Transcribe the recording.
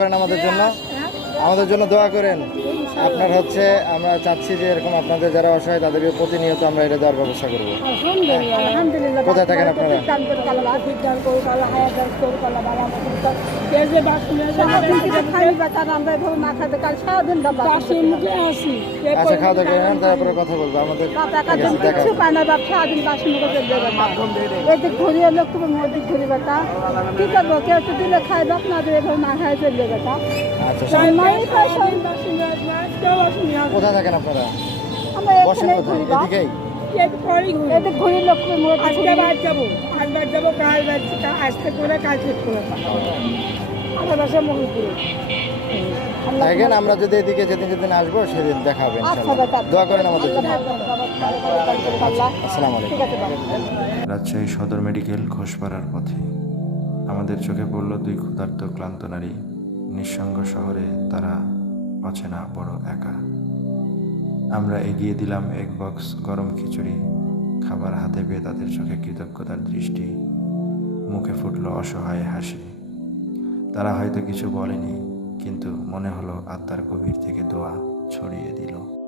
আমাদের জন্য। আমাদের জন্য দোয়া করেন। আপনার হচ্ছে আমরা চাচ্ছি যে এরকম আপনাদের যারা অসহায় তাদেরকে প্রতিনিয়ত আমরা এটা দেওয়ার ব্যবস্থা করব। আলহামদুলিল্লাহ আলহামদুলিল্লাহ। কোথায় থাকেন আপনারা? আচ্ছা খাওয়া দাওয়া করেন তারপরে কথা বলব আমাদের ঘুরিয়ে লোক তুমি ঘুরি বেটা কি করব? কেউ তো দিলে খাই বাপ না দিলে এভাবে না খাই চলবে বেটা আচ্ছা কোথায় থাকেন আপনারা? আমরা বসেন এখানে কোথায়? ঘুরি বাপ। এদিকেই। একটু পরেই ঘুরি। এতে ঘুরি লোক তুমি আজকে ঘুরি বাদ যাব আজ বাদ যাব। কাল বাদ কা- আজকে করে কাল ঠিক করে আমার বাসা মহিপুরে দেখেন আমরা যদি এদিকে যেদিন যেদিন আসব সেদিন দেখা হবে আচ্ছা ইনশাআল্লাহ। বেটা দোয়া করেন আমাদের জন্য। আল্লাহ আসসালামু আলাইকুম। ঠিক আছে বাবা রাজশাহী সদর মেডিকেল ঘোষপাড়ার পথে। আমাদের চোখে পড়ল দুই ক্ষুধার্ত ক্লান্ত নারী। নিঃসঙ্গ শহরে তারা অচেনা বড় একা। আমরা এগিয়ে দিলাম এক বক্স গরম খিচুড়ি। খাবার হাতে পেয়ে তাদের চোখে কৃতজ্ঞতার দৃষ্টি। মুখে ফুটল অসহায় হাসি। তারা হয়তো কিছু বলেনি, কিন্তু মনে হলো আত্মার গভীর থেকে দোয়া ছড়িয়ে দিল।